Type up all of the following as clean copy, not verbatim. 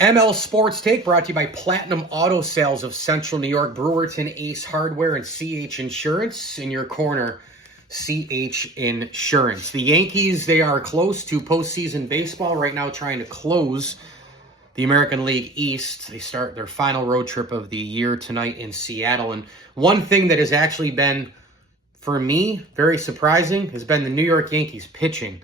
ML Sports Take brought to you by Platinum Auto Sales of Central New York, Brewerton, Ace Hardware, and CH Insurance. In your corner, CH Insurance. The Yankees, they are close to postseason baseball right now, trying to close the American League East. They start their final road trip of the year tonight in Seattle. And one thing that has actually been, for me, very surprising has been the New York Yankees pitching.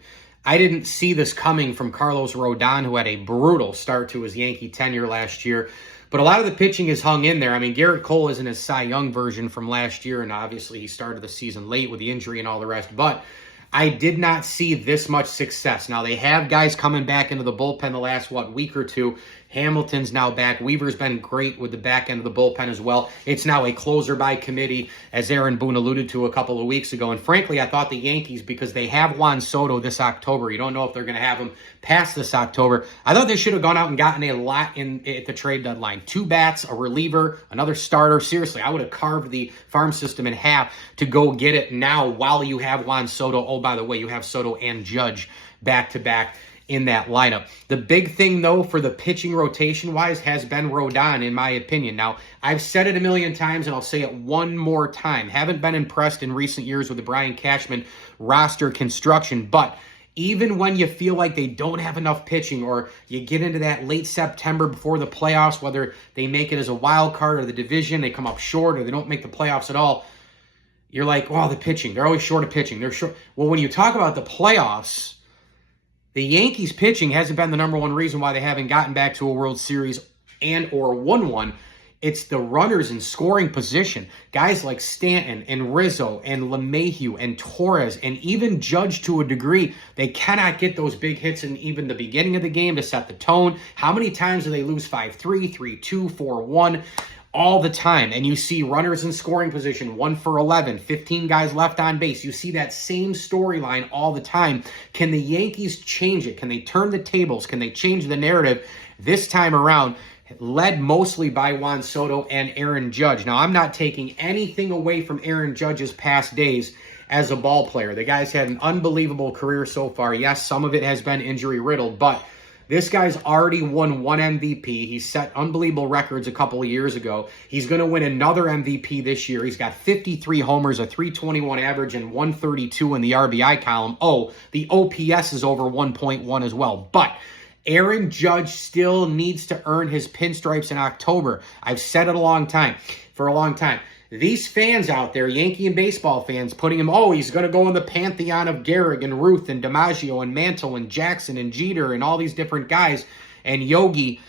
I didn't see this coming from Carlos Rodon, who had a brutal start to his Yankee tenure last year. But a lot of the pitching is hung in there. I mean, Garrett Cole isn't his Cy Young version from last year, and obviously he started the season late with the injury and all the rest. But I did not see this much success. Now, they have guys coming back into the bullpen the last, week or two. Hamilton's now back. Weaver's been great with the back end of the bullpen as well. It's now a closer by committee, as Aaron Boone alluded to a couple of weeks ago. And frankly, I thought the Yankees, because they have Juan Soto this October, you don't know if they're going to have him past this October. I thought they should have gone out and gotten a lot at the trade deadline. 2 bats, a reliever, another starter. Seriously, I would have carved the farm system in half to go get it now while you have Juan Soto. Oh, by the way, you have Soto and Judge back-to-back in that lineup. The big thing, though, for the pitching rotation-wise has been Rodon, in my opinion. Now, I've said it a million times, and I'll say it one more time. Haven't been impressed in recent years with the Brian Cashman roster construction, but even when you feel like they don't have enough pitching, or you get into that late September before the playoffs, whether they make it as a wild card or the division, they come up short or they don't make the playoffs at all, you're like, wow, the pitching. They're always short of pitching. They're short. Well, when you talk about the playoffs, the Yankees pitching hasn't been the number one reason why they haven't gotten back to a World Series and or won one. It's the runners in scoring position. Guys like Stanton and Rizzo and LeMahieu and Torres and even Judge to a degree, they cannot get those big hits in even the beginning of the game to set the tone. How many times do they lose 5-3, 3-2, 4-1? All the time. And you see runners in scoring position, 1 for 11, 15 guys left on base. You see that same storyline all the time. Can the Yankees change it? Can they turn the tables? Can they change the narrative this time around? Led mostly by Juan Soto and Aaron Judge. Now, I'm not taking anything away from Aaron Judge's past days as a ball player. The guy's had an unbelievable career so far. Yes, some of it has been injury-riddled, but this guy's already won 1 MVP. He set unbelievable records a couple of years ago. He's going to win another MVP this year. He's got 53 homers, a 321 average, and 132 in the RBI column. Oh, the OPS is over 1.1 as well. But Aaron Judge still needs to earn his pinstripes in October. I've said it for a long time. These fans out there, Yankee and baseball fans, putting him, he's going to go in the pantheon of Gehrig and Ruth and DiMaggio and Mantle and Jackson and Jeter and all these different guys and Yogi.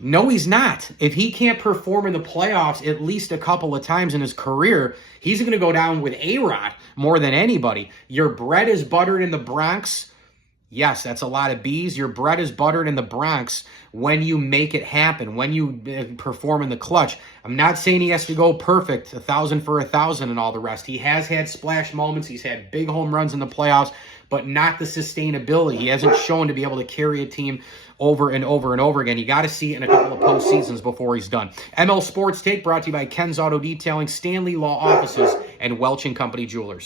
No, he's not. If he can't perform in the playoffs at least a couple of times in his career, he's going to go down with A-Rod more than anybody. Your bread is buttered in the Bronx. Yes, that's a lot of B's. Your bread is buttered in the Bronx when you make it happen, when you perform in the clutch. I'm not saying he has to go perfect, 1,000 for 1,000 and all the rest. He has had splash moments. He's had big home runs in the playoffs, but not the sustainability. He hasn't shown to be able to carry a team over and over and over again. You got to see it in a couple of postseasons before he's done. ML Sports Take brought to you by Ken's Auto Detailing, Stanley Law Offices, and Welch & Company Jewelers.